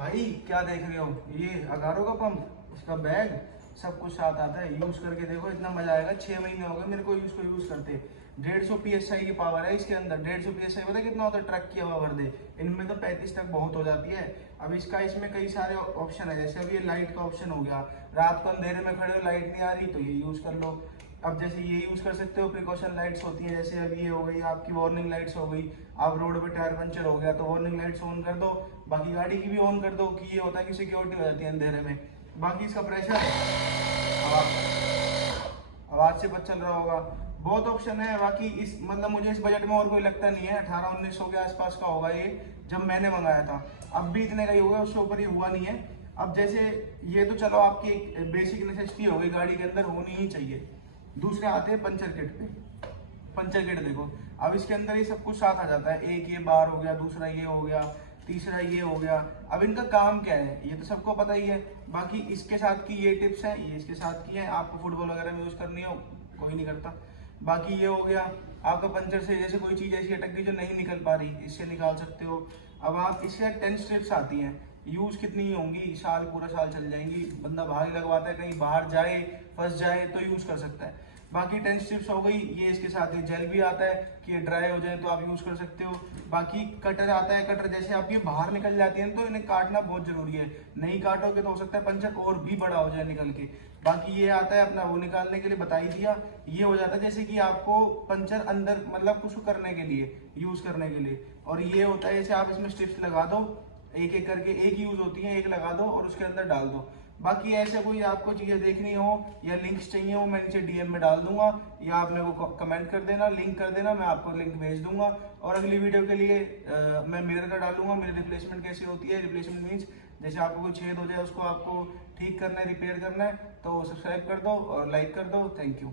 भाई क्या देख रहे हो, ये अगारो का पंप, इसका बैग, सब कुछ साथ आता है। यूज करके देखो, इतना मजा आएगा। 6 महीने हो गए मेरे को यूज करते। 150 PSI की पावर है इसके अंदर। 150 PSI पता है कितना होता है ट्रक की हवा भर दे। इनमें तो 35 तक बहुत हो जाती है। अब इसमें कई सारे ऑप्शन है, जैसे अब ये लाइट का ऑप्शन हो गया। रात को अंधेरे में खड़े हो, लाइट नहीं आ रही तो ये यूज कर लो। अब जैसे ये यूज कर सकते हो, प्रिकॉशन लाइट्स होती है, जैसे अब ये हो गई आपकी वार्निंग लाइट्स हो गई। आप रोड पे टायर पंचर हो गया तो वार्निंग लाइट्स ऑन कर दो। बाकी गाड़ी की भी ऑन कर दो, कि ये होता है कि सिक्योरिटी हो जाती है अंधेरे में। बाकी इसका प्रेशर, आवाज से पता चल रहा होगा। बहुत ऑप्शन है। बाकी इस मतलब मुझे इस बजट में और कोई लगता नहीं है। 18-1900 के आसपास का होगा ये जब मैंने मंगाया था। अब भी इतने का ही होगा, उससे ऊपर ये हुआ नहीं है। अब जैसे ये तो चलो आपकी एक बेसिक नेसेसिटी हो गई, गाड़ी के अंदर होनी ही चाहिए। दूसरे आते हैं पंचर किट पे। पंचर किट देखो, अब इसके अंदर ये सब कुछ साथ आ जाता है। एक ये बार हो गया, दूसरा ये हो गया, तीसरा ये हो गया। अब इनका काम क्या है ये तो सबको पता ही है। बाकी इसके साथ की ये टिप्स हैं, ये इसके साथ की हैं। आपको फुटबॉल वगैरह में यूज करनी हो, कोई नहीं करता। बाकी ये हो गया आपका पंचर से, जैसे कोई चीज ऐसी अटक गई जो नहीं निकल पा रही, इससे निकाल सकते हो। अब आप इससे 10 स्ट्रिप्स आती हैं। यूज कितनी ही होंगी, साल पूरा साल चल जाएंगी। बंदा बाहर ही लगवाता है, कहीं बाहर जाए फंस जाए तो यूज कर सकता है। बाकी 10 स्ट्रिप्स हो गई। ये इसके साथ ये जेल भी आता है कि ये ड्राई हो जाए तो आप यूज कर सकते हो। बाकी कटर आता है। कटर जैसे आप ये बाहर निकल जाती है तो इन्हें काटना बहुत जरूरी है। नहीं काटोगे तो हो सकता है पंचर और भी बड़ा हो जाए निकल के। बाकी ये आता है अपना वो निकालने के लिए, बता ही दिया। ये हो जाता है जैसे कि आपको पंचर अंदर मतलब कुछ करने के लिए, यूज करने के लिए। और ये होता है जैसे आप इसमें स्ट्रिप्स लगा दो, एक एक करके, एक यूज होती है, एक लगा दो और उसके अंदर डाल दो। बाकी ऐसे कोई आपको चीजें देखनी हो या लिंक्स चाहिए हो, मैं नीचे DM में डाल दूंगा, या आप मेरे को कमेंट कर देना, लिंक कर देना, मैं आपको लिंक भेज दूंगा। और अगली वीडियो के लिए मैं मिरर का डालूंगा, मेरी रिप्लेसमेंट कैसी होती है। रिप्लेसमेंट मीन्स जैसे आपको कोई छेद हो जाए उसको आपको ठीक करना है, रिपेयर करना है, तो सब्सक्राइब कर दो और लाइक कर दो। Thank you.